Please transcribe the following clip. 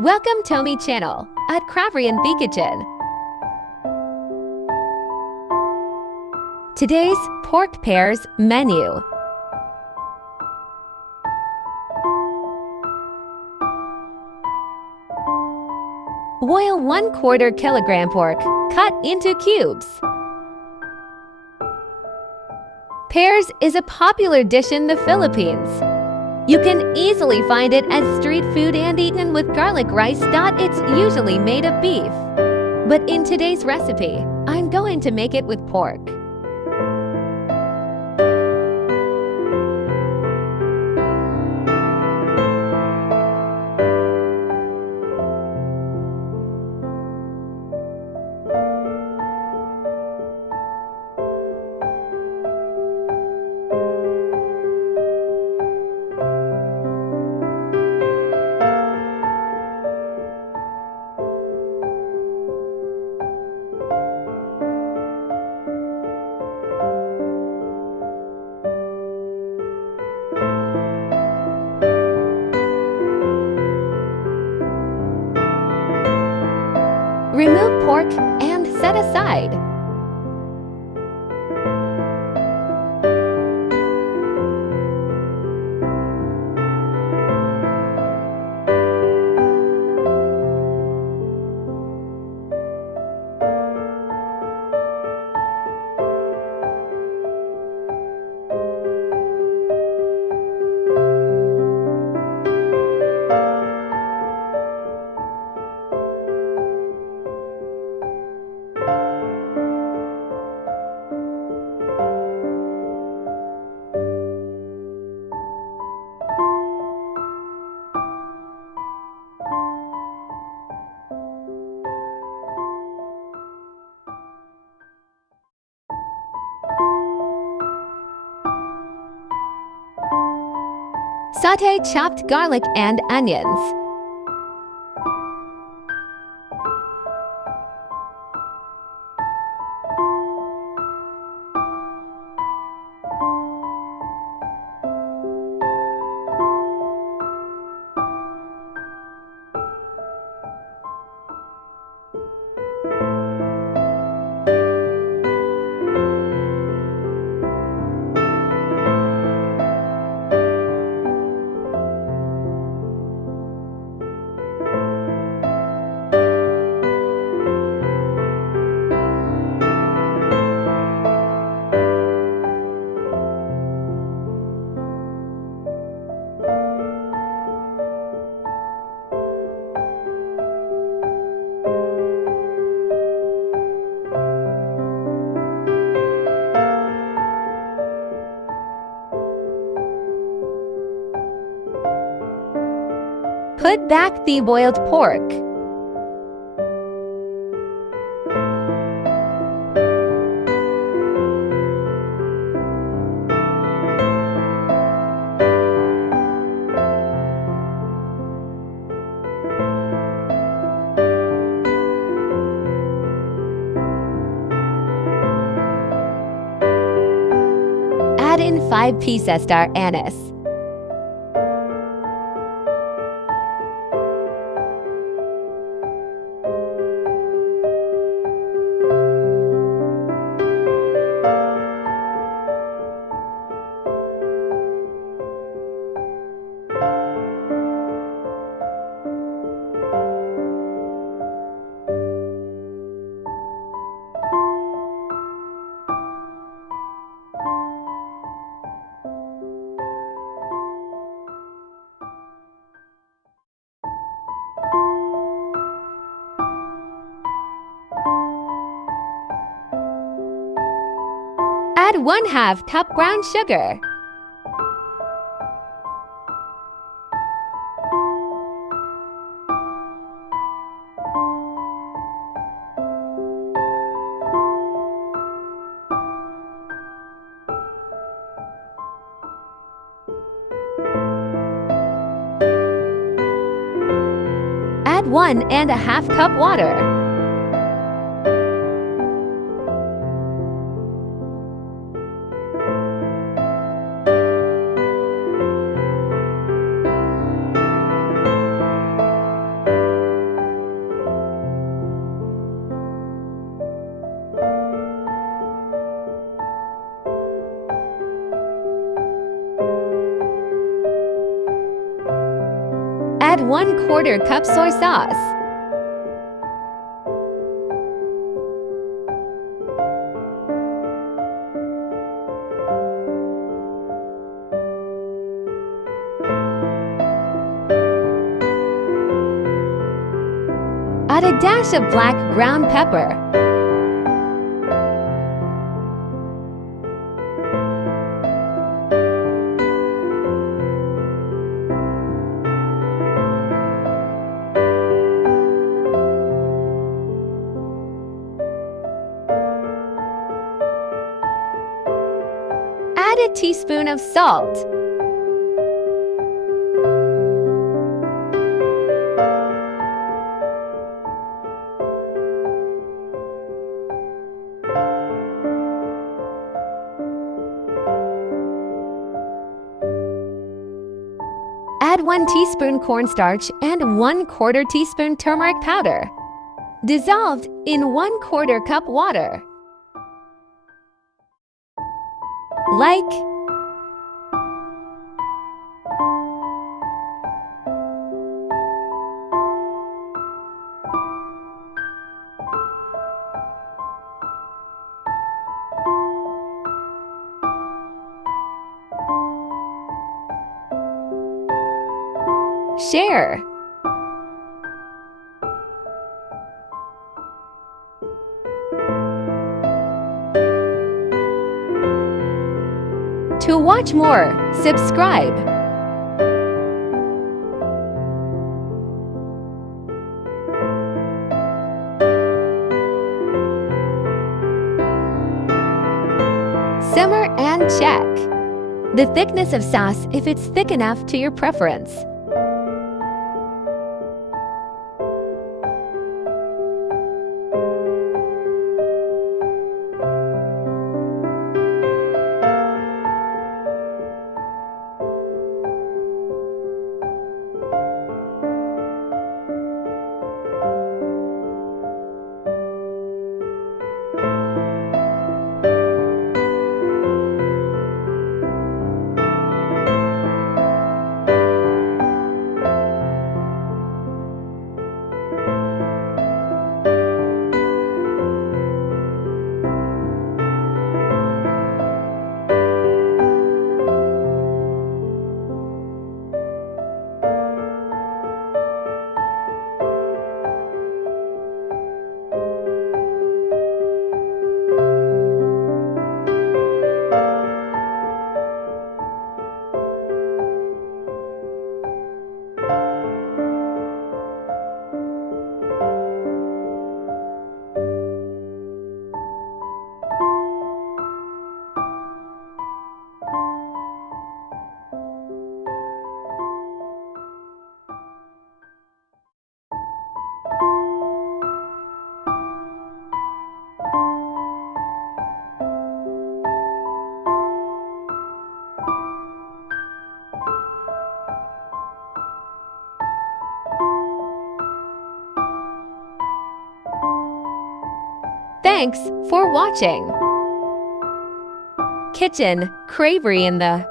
Welcome to my channel at Crabry and B Kitchen. Today's pork pears menu. Boil 1/4 kilogram pork, cut into cubes. Pears is a popular dish in the Philippines. You can easily find it as street food and eaten with garlic rice. It's usually made of beef. But in today's recipe, I'm going to make it with pork. Remove pork and set aside. Sauté chopped garlic and onions. Put back the boiled pork. Add in 5 pieces of anise. Add 1/2 cup brown sugar. Add 1½ cup water. Add 1/4 cup soy sauce. Add a dash of black ground pepper. Add a teaspoon of salt. Add 1 teaspoon cornstarch and 1/4 teaspoon turmeric powder, dissolved in 1/4 cup water. Like, share. To watch more, subscribe. Simmer and check the thickness of sauce if it's thick enough to your preference. Thanks for watching. Kitchen Cravery in the